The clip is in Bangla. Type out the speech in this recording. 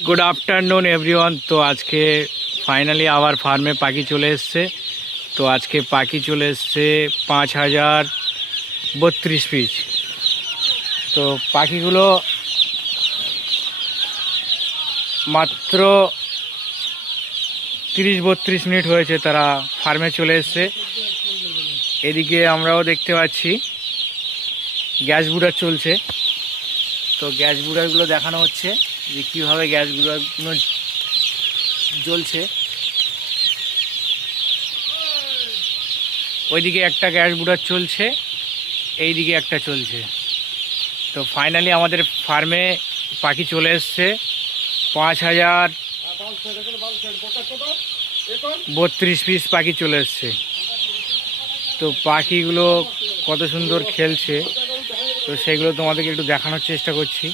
Good afternoon everyone. तो आज के फाइनली आवर फार्मे पाखी चले एसছে। तो आज के पाखी चले एसছে 5032 পিস। तो পাখিগুলো মাত্র 30-32 মিনিট হয়েছে তারা ফার্মে চলে এসছে। এদিকে আমরাও দেখতে পাচ্ছি গ্যাস বুডার চলছে। তো গ্যাস বুডারগুলো দেখানো হচ্ছে যে কীভাবে গ্যাস বুডারগুলো জ্বলছে। ওইদিকে একটা গ্যাস বুডার চলছে, এইদিকে একটা চলছে। তো ফাইনালি আমাদের ফার্মে পাখি চলে এসছে 5032 পিস পাখি চলে এসছে। তো পাখিগুলো কত সুন্দর খেলছে, তো সেগুলো তোমাদেরকে একটু দেখানোর চেষ্টা করছি।